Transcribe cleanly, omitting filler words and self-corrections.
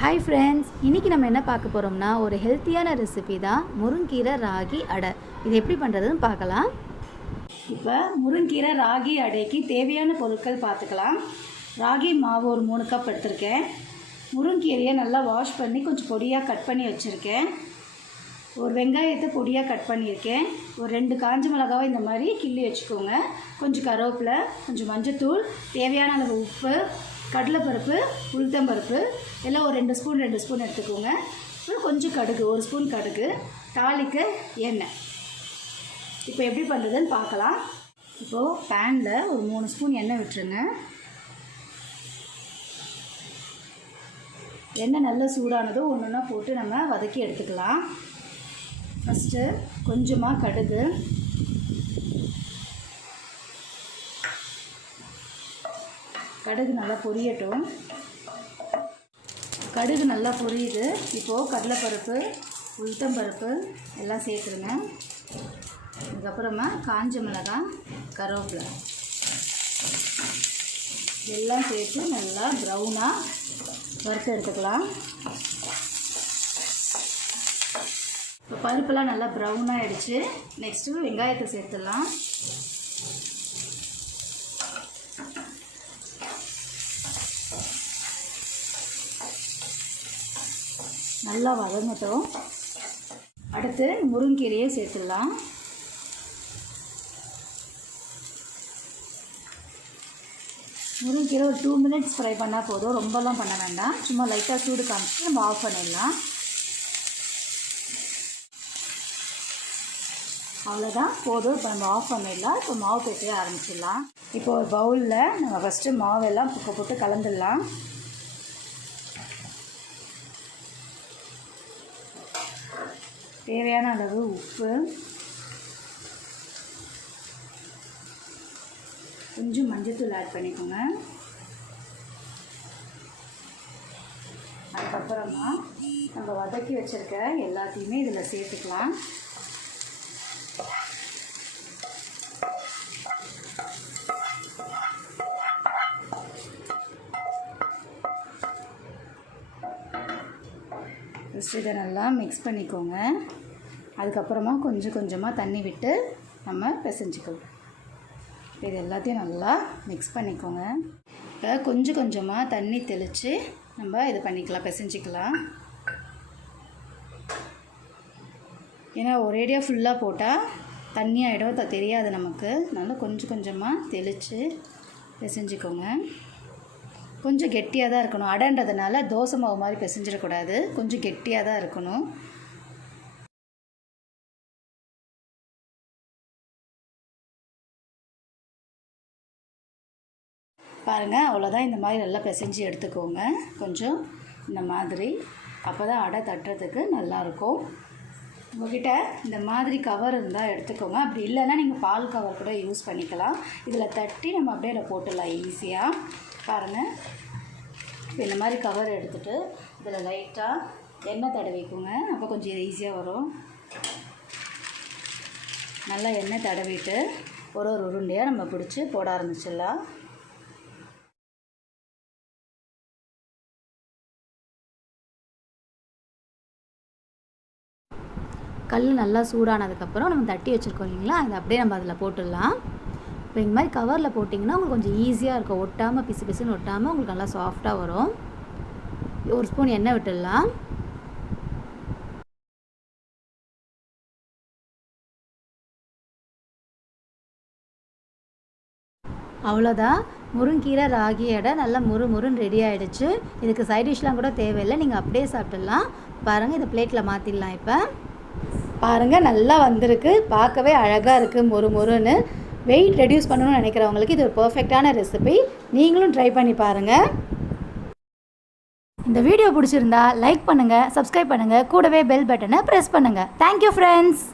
Hi friends, இன்றைக்கி நம்ம என்ன பார்க்க போகிறோம்னா ஒரு ஹெல்த்தியான ரெசிபி தான் முருங்கீரை ராகி அடை. இது எப்படி பண்ணுறதுன்னு பார்க்கலாம். இப்போ முருங்கீரை ராகி அடைக்கு தேவையான பொருட்கள் பார்த்துக்கலாம். ராகி மாவு ஒரு 3 கப் எடுத்திருக்கேன். முருங்கீரையை நல்லா வாஷ் பண்ணி கொஞ்சம் பொடியாக கட் பண்ணி வச்சுருக்கேன். ஒரு வெங்காயத்தை பொடியாக கட் பண்ணியிருக்கேன். ஒரு 2 காஞ்ச மிளகாவை இந்த மாதிரி கிள்ளி வச்சுக்கோங்க. கொஞ்சம் கருவேப்பிலை, கொஞ்சம் மஞ்சத்தூள், தேவையான அளவு உப்பு, கடலைப்பருப்பு, உளுத்தம்பருப்பு எல்லாம் ஒரு 2 ஸ்பூன் எடுத்துக்கோங்க. அப்புறம் கொஞ்சம் கடுகு, 1 ஸ்பூன் கடுகு, தாளிக்க எண்ணெய். இப்போ எப்படி பண்ணுறதுன்னு பார்க்கலாம். இப்போது பேனில் ஒரு 3 ஸ்பூன் எண்ணெய் விட்டுருங்க. எண்ணெய் நல்லா சூடானதும் ஒன்று ஒன்றா போட்டு நம்ம வதக்கி எடுத்துக்கலாம். ஃபஸ்ட்டு கொஞ்சமாக கடுகு, கடுகு நல்லா பொரியட்டும். கடுகு நல்லா பொரியுது. இப்போது கடலைப்பருப்பு, உளுத்தம்பருப்பு எல்லாம் சேர்த்துருங்க. அதுக்கப்புறமா காஞ்ச மிளகாய், கருவேப்பிலை எல்லாம் சேர்த்து நல்லா ப்ரௌனாக வறுத்து எடுத்துக்கலாம். இப்போ பருப்பெல்லாம் நல்லா ப்ரௌனாக ஆகிடுச்சு. நெக்ஸ்ட்டு வெங்காயத்தை சேர்த்துடலாம். நல்லா வதங்கட்டும். அடுத்து முருங்கீரையை சேர்த்துடலாம். முருங்கீரை ஒரு 2 மினிட்ஸ் ஃப்ரை பண்ணால் போதும், ரொம்பலாம் பண்ண வேண்டாம். சும்மா லைட்டாக சூடு காமிச்சு நம்ம ஆஃப் பண்ணிடலாம். அவ்வளோதான், போதும். இப்போ நம்ம ஆஃப் பண்ணிடலாம். இப்போ மாவு பேச ஆரம்பிச்சிடலாம். இப்போ ஒரு பவுலில் நம்ம ஃபஸ்ட்டு மாவெல்லாம் போட்டு கலந்துடலாம். தேவையான அளவு உப்பு, கொஞ்சம் மஞ்சத்தூள் ஆட் பண்ணிக்கோங்க. அதுக்கப்புறமா நம்ம வதக்கி வச்சுருக்க எல்லாத்தையுமே இதில் சேர்த்துக்கலாம். ஃபஸ்ட்டு இதை நல்லா மிக்ஸ் பண்ணிக்கோங்க. அதுக்கப்புறமா கொஞ்சம் கொஞ்சமாக தண்ணி விட்டு நம்ம பிசைஞ்சிக்கலாம். இது எல்லாத்தையும் நல்லா மிக்ஸ் பண்ணிக்கோங்க. இப்போ கொஞ்சம் கொஞ்சமாக தண்ணி தெளித்து நம்ம இது பண்ணிக்கலாம், பிசைஞ்சிக்கலாம். ஏன்னா ஒரேடியாக ஃபுல்லாக போட்டால் தண்ணி ஆகிடும், தெரியாது நமக்கு. அதனால கொஞ்சம் கொஞ்சமாக தெளித்து பிசைஞ்சிக்கோங்க. கொஞ்சம் கெட்டியாக தான் இருக்கணும். அடைன்றதுனால தோசை மாவு மாதிரி பிசைஞ்சிடக்கூடாது, கொஞ்சம் கெட்டியாக தான் இருக்கணும். பாருங்கள், அவ்வளோதான். இந்த மாதிரி நல்லா பிசைஞ்சு எடுத்துக்கோங்க. கொஞ்சம் இந்த மாதிரி, அப்போ தான் அடை தட்டுறதுக்கு நல்லாயிருக்கும். உங்கள்கிட்ட இந்த மாதிரி கவர் இருந்தால் எடுத்துக்கோங்க. அப்படி இல்லைன்னா நீங்கள் பால் கவர் கூட யூஸ் பண்ணிக்கலாம். இதில் தட்டி நம்ம அப்படியே இதை போட்டுடலாம் ஈஸியாக. பாருங்கள், இப்போ இந்த மாதிரி கவர் எடுத்துகிட்டு இதில் லைட்டாக எண்ணெய் தடவிக்குங்க. அப்போ கொஞ்சம் ஈஸியாக வரும். நல்லா எண்ணெய் தடவிட்டு ஒரு உருண்டையாக நம்ம பிடிச்சி போட ஆரம்பிச்சிடலாம். கல் நல்லா சூடானதுக்கப்புறம் நம்ம தட்டி வச்சுருக்கோம் இல்லைங்களா, அதை அப்படியே நம்ம அதில் போட்டுடலாம். இப்போ இந்த மாதிரி கவரில் போட்டிங்கன்னா உங்களுக்கு கொஞ்சம் ஈஸியாக இருக்கும். ஒட்டாமல், பிசு பிசுன்னு ஒட்டாமல் உங்களுக்கு நல்லா சாஃப்டாக வரும். 1 ஸ்பூன் எண்ணெய் விட்டுடலாம். அவ்வளோதான், முருங்கீரை ராகி அடை நல்லா முறுன்னு ரெடி ஆகிடுச்சு. இதுக்கு சைட் டிஷ்லாம் கூட தேவையில்லை, நீங்கள் அப்படியே சாப்பிட்டுடலாம். பாருங்கள், இதை பிளேட்டில் மாற்றிடலாம். இப்போ பாருங்கள், நல்லா வந்திருக்கு. பார்க்கவே அழகாக இருக்குது, முறுன்னு. வெயிட் ரெடியூஸ் பண்ணணும்னு நினைக்கிறவங்களுக்கு இது ஒரு பர்ஃபெக்டான ரெசிபி. நீங்களும் ட்ரை பண்ணி பாருங்கள். இந்த வீடியோ பிடிச்சிருந்தா லைக் பண்ணுங்கள், சப்ஸ்கிரைப் பண்ணுங்கள், கூடவே பெல் பட்டனை ப்ரெஸ் பண்ணுங்கள். Thank you friends.